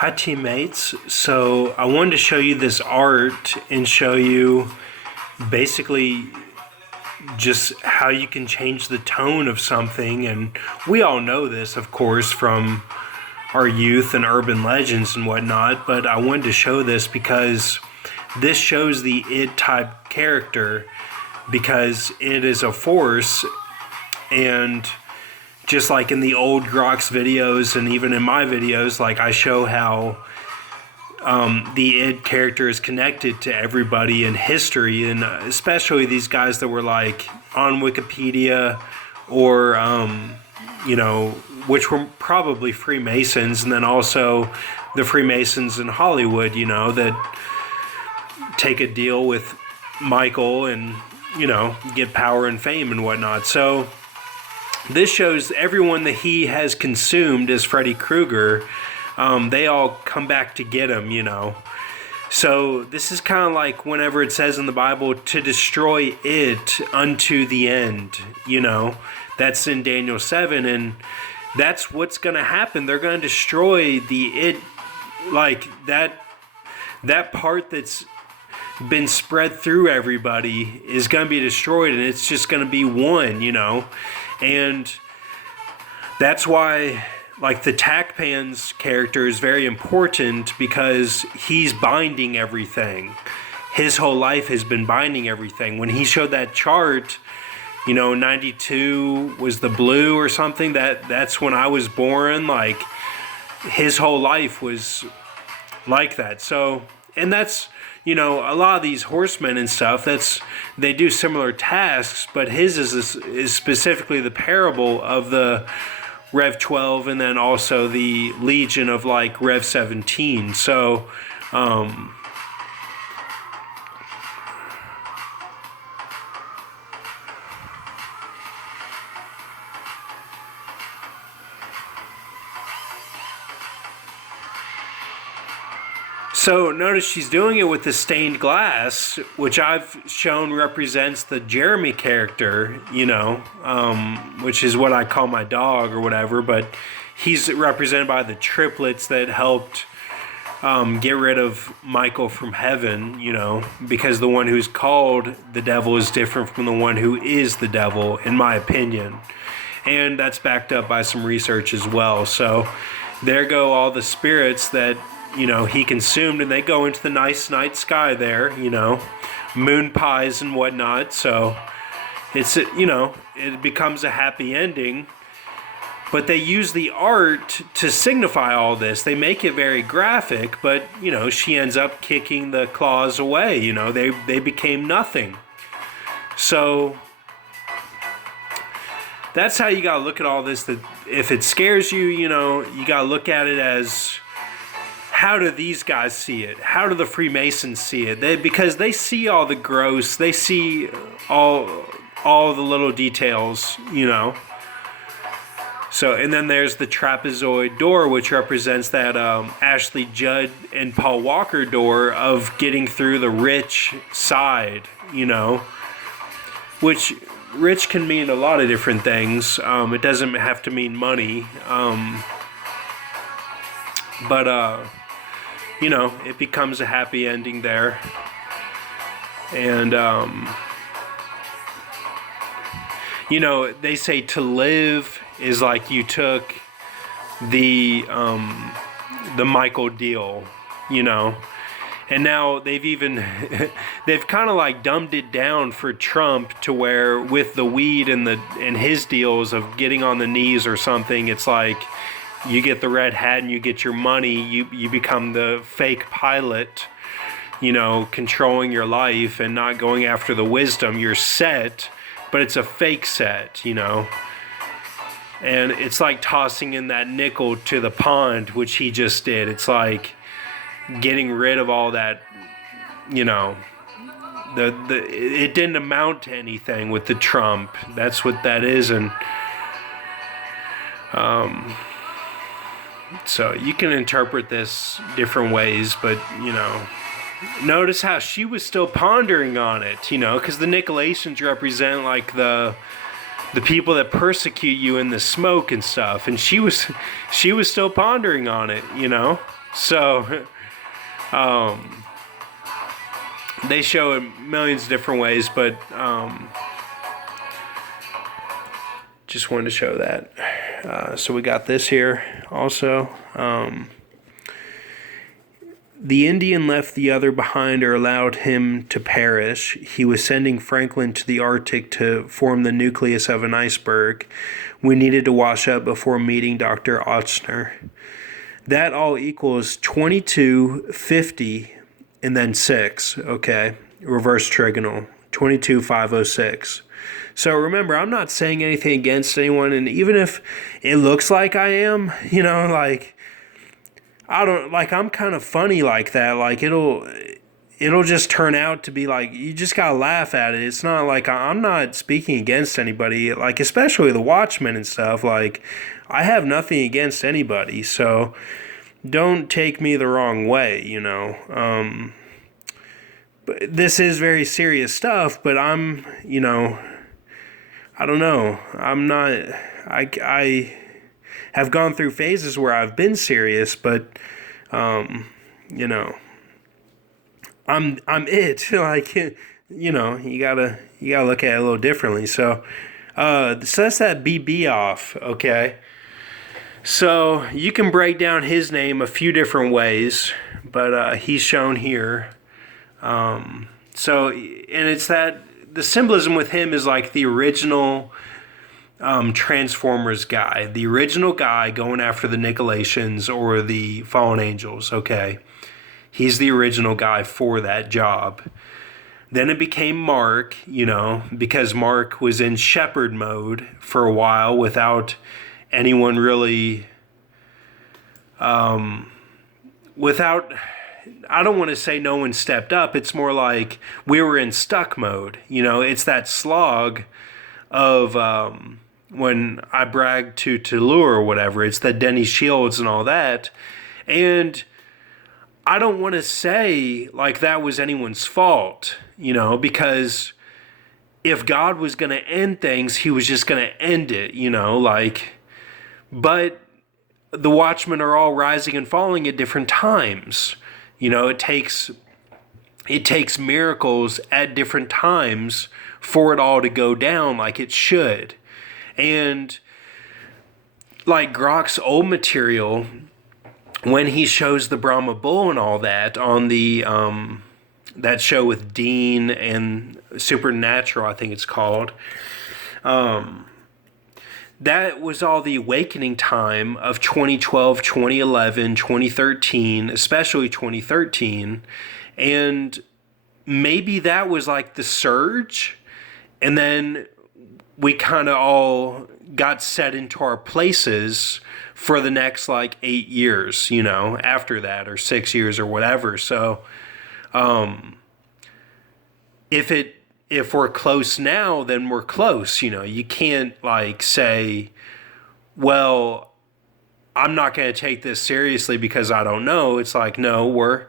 Hi, teammates. So, I wanted to show you this art and show you basically just how you can change the tone of something. And we all know this, of course, from our youth and urban legends and whatnot. But I wanted to show this because this shows the id type character because it is a force. And just like in the old Grox videos and even in my videos, like I show how the id character is connected to everybody in history, and especially these guys that were like on Wikipedia or which were probably Freemasons, and then also the Freemasons in Hollywood, that take a deal with Michael and get power and fame and whatnot. So this shows everyone that he has consumed as Freddy Krueger. They all come back to get him. So this is kind of like whenever it says in the Bible to destroy it unto the end. That's in Daniel 7, and that's what's going to happen. They're going to destroy the it, like that part that's been spread through everybody is going to be destroyed, and it's just going to be one. And that's why, like, the Takpan's character is very important because he's binding everything. His whole life has been binding everything. When he showed that chart, 92 was the blue or something, that's when I was born. Like, his whole life was like that. So, and that's, a lot of these horsemen and stuff, they do similar tasks, but his is specifically the parable of the Rev 12 and then also the Legion of like Rev 17. So, So notice she's doing it with the stained glass, which I've shown represents the Jeremy character, which is what I call my dog or whatever, but he's represented by the triplets that helped get rid of Michael from heaven, because the one who's called the devil is different from the one who is the devil, in my opinion. And that's backed up by some research as well. So there go all the spirits that he consumed, and they go into the nice night sky there, moon pies and whatnot. So it's, it becomes a happy ending. But they use the art to signify all this. They make it very graphic, but, she ends up kicking the claws away. They became nothing. So that's how you got to look at all this. That if it scares you, you got to look at it as, how do these guys see it? How do the Freemasons see it? Because they see all the gross, they see all the little details, So, and then there's the trapezoid door, which represents that Ashley Judd and Paul Walker door of getting through the rich side, which rich can mean a lot of different things. It doesn't have to mean money. But it becomes a happy ending there. And, they say to live is like you took the Michael deal, and now they've kind of like dumbed it down for Trump to where with the weed and his deals of getting on the knees or something, it's like, you get the red hat and you get your money, you become the fake pilot, controlling your life and not going after the wisdom. You're set, but it's a fake set, And it's like tossing in that nickel to the pond, which he just did. It's like getting rid of all that, it didn't amount to anything with the Trump. That's what that is. And so you can interpret this different ways, but, notice how she was still pondering on it, because the Nicolaitans represent like the people that persecute you in the smoke and stuff, and she was still pondering on it, So, they show it millions of different ways, but just wanted to show that. So we got this here also. The Indian left the other behind or allowed him to perish. He was sending Franklin to the Arctic to form the nucleus of an iceberg. We needed to wash up before meeting Dr. Ochsner. That all equals 22, 50, and then 6, okay? Reverse trigonal, 22,506. So remember, I'm not saying anything against anyone, and even if it looks like I am, I'm kind of funny like that. Like, it'll just turn out to be like, you just gotta laugh at it. It's not like I'm not speaking against anybody, like, especially the Watchmen and stuff. Like, I have nothing against anybody, so don't take me the wrong way, But this is very serious stuff, but I'm, I don't know. I'm not, I have gone through phases where I've been serious, but, I'm it. Like, you gotta look at it a little differently. So that's that BB off, okay? So you can break down his name a few different ways, but he's shown here. And it's that the symbolism with him is like the original Transformers guy, the original guy going after the Nicolaitans or the Fallen Angels, okay? He's the original guy for that job. Then it became Mark, because Mark was in shepherd mode for a while without anyone really, I don't want to say no one stepped up. It's more like we were in stuck mode. It's that slog of when I bragged to Toulouse or whatever. It's the Denny Shields and all that. And I don't want to say like that was anyone's fault, because if God was going to end things, he was just going to end it, but the Watchmen are all rising and falling at different times. It takes miracles at different times for it all to go down like it should. And like Grok's old material, when he shows the Brahma Bull and all that on the that show with Dean and Supernatural, I think it's called, that was all the awakening time of 2012, 2011, 2013, especially 2013. And maybe that was like the surge. And then we kind of all got set into our places for the next like 8 years, after that, or 6 years or whatever. So if we're close now, then we're close. You can't like say, well, I'm not going to take this seriously because I don't know. It's like, no, we're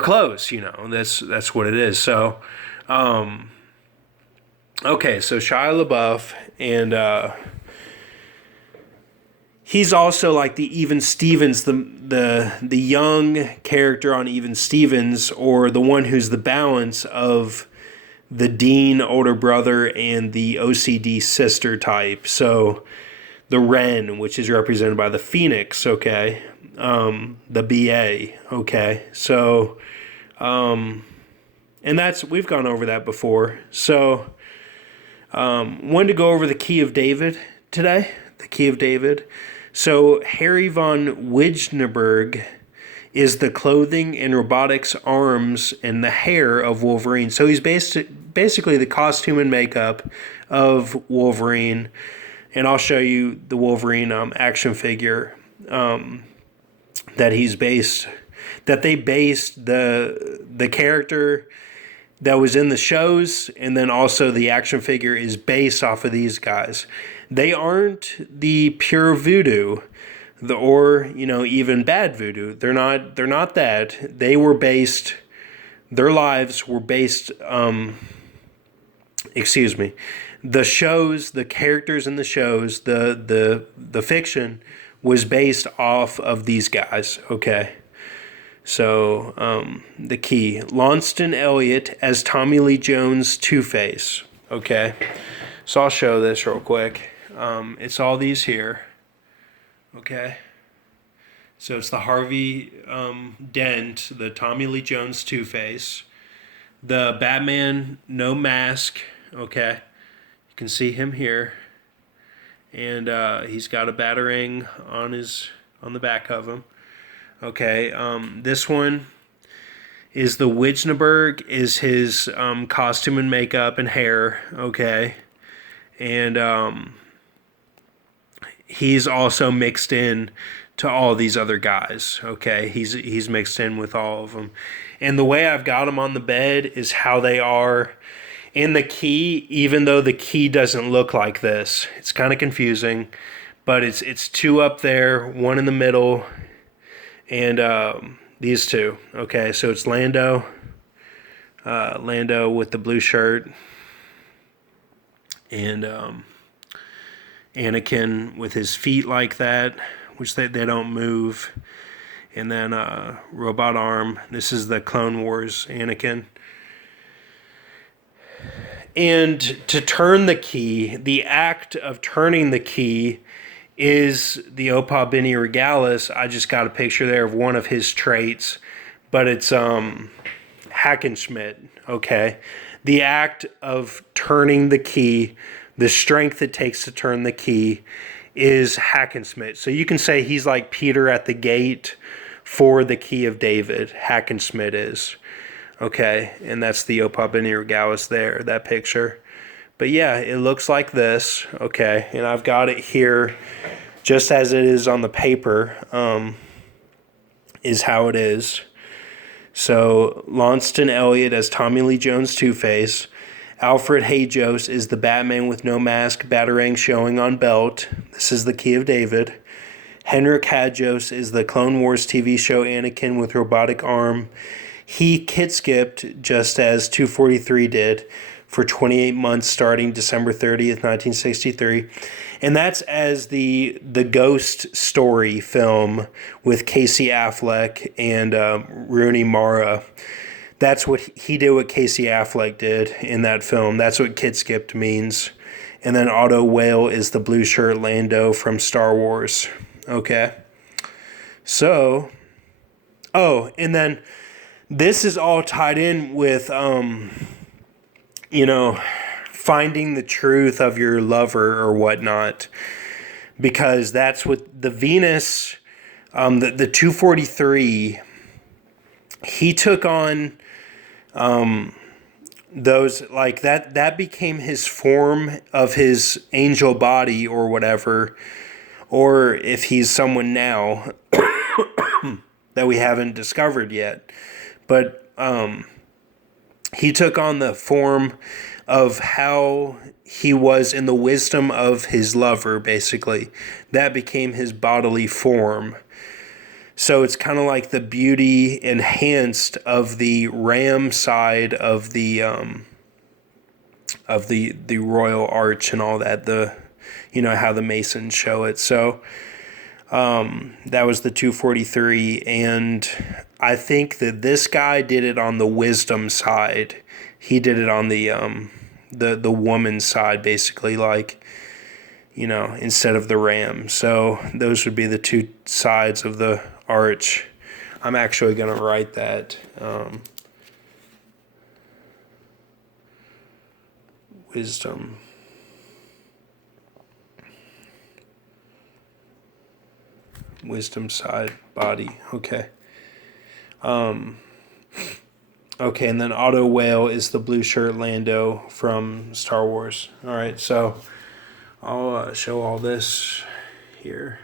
close. That's what it is. So, okay, so Shia LaBeouf, and he's also like the Even Stevens, the young character on Even Stevens, or the one who's the balance of the Dean older brother and the OCD sister type. So the Wren, which is represented by the Phoenix, okay, the BA, okay. So, and we've gone over that before. So, wanted to go over the Key of David today, the Key of David. So Harry von Wijnberg is the clothing and robotics arms and the hair of Wolverine. So he's basically the costume and makeup of Wolverine. And I'll show you the Wolverine action figure that they based the character that was in the shows, and then also the action figure is based off of these guys. They aren't the pure voodoo, or even bad voodoo. They're not that. They were based. Their lives were based. The shows, the characters in the shows, the fiction was based off of these guys. Okay, So, the key. Launceston Elliott as Tommy Lee Jones Two-Face. Okay. So I'll show this real quick. It's all these here. Okay. So it's the Harvey Dent, the Tommy Lee Jones Two-Face, the Batman No Mask. Okay. You can see him here. And he's got a Batarang on the back of him. Okay, this one is the Wijnberg, is his costume and makeup and hair. Okay, and he's also mixed in to all these other guys. Okay, he's mixed in with all of them, and the way I've got them on the bed is how they are in the key. Even though the key doesn't look like this, it's kind of confusing, but it's two up there, one in the middle. And these two. Okay, so it's Lando with the blue shirt, and Anakin with his feet like that, which they don't move, and then robot arm. This is the Clone Wars Anakin. And to turn the key, the act of turning the key is the Opa Benny Regalis. I just got a picture there of one of his traits, but it's Hackenschmidt. Okay, the act of turning the key, the strength it takes to turn the key, is Hackenschmidt. So you can say he's like Peter at the gate for the key of David. Hackenschmidt is. Okay, and that's the Opa Benny Regalis there, that picture. But yeah, it looks like this, okay, and I've got it here just as it is on the paper, is how it is. So, Launceston Elliott as Tommy Lee Jones Two-Face. Alfred Hayjos is the Batman with no mask, Batarang showing on belt. This is the Key of David. Henrik Hadjos is the Clone Wars TV show Anakin with robotic arm. He kid-skipped just as 243 did, for 28 months starting December 30th, 1963. And that's as the Ghost Story film with Casey Affleck and Rooney Mara. That's what he did, what Casey Affleck did in that film. That's what kid skipped means. And then Otto Whale is the blue shirt Lando from Star Wars. Okay. So, and then this is all tied in with finding the truth of your lover or whatnot, because that's what the Venus, the 243, he took on those, like that became his form of his angel body or whatever, or if he's someone now that we haven't discovered yet, but he took on the form of how he was in the wisdom of his lover, basically. That became his bodily form. So it's kind of like the beauty enhanced of the ram side of the royal arch and all that. How the Masons show it. So that was the 243, and I think that this guy did it on the wisdom side. He did it on the woman's side, basically, instead of the ram. So those would be the two sides of the arch. I'm actually going to write that. Wisdom. Wisdom side, body. Okay. Okay, and then Otto Whale is the blue shirt Lando from Star Wars. All right, so I'll show all this here.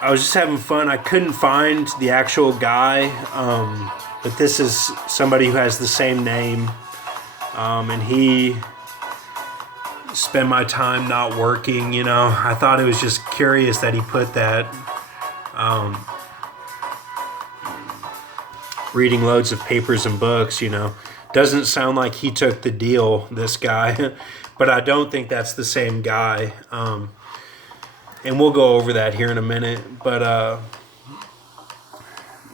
I was just having fun. I couldn't find the actual guy, but this is somebody who has the same name, and he spend my time not working, I thought it was just curious that he put that. Reading loads of papers and books, Doesn't sound like he took the deal, this guy, but I don't think that's the same guy. And we'll go over that here in a minute. But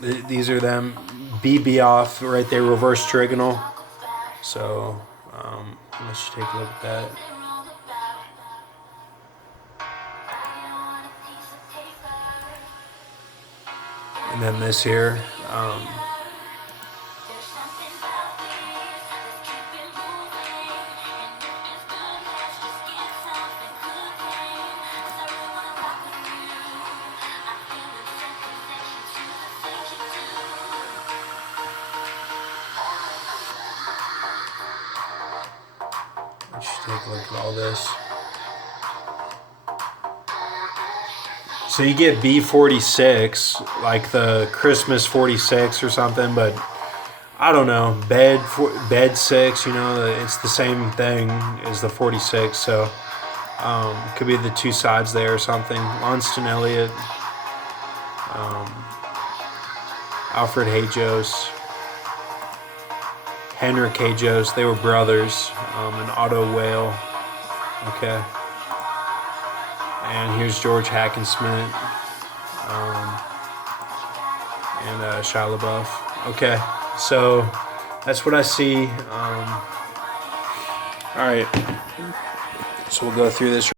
these are them. BB off right there, reverse trigonal. So let's take a look at that. And then this here. Let's take a look at all this. So you get B46, like the Christmas 46 or something, but I don't know. Bed 6, it's the same thing as the 46, so could be the two sides there or something. Lonston Elliott, Alfred Hajos, Henrik Hajos, they were brothers, and Otto Whale. Okay. And here's George Hackenschmidt and Shia LaBeouf. Okay, so that's what I see. All right, so we'll go through this.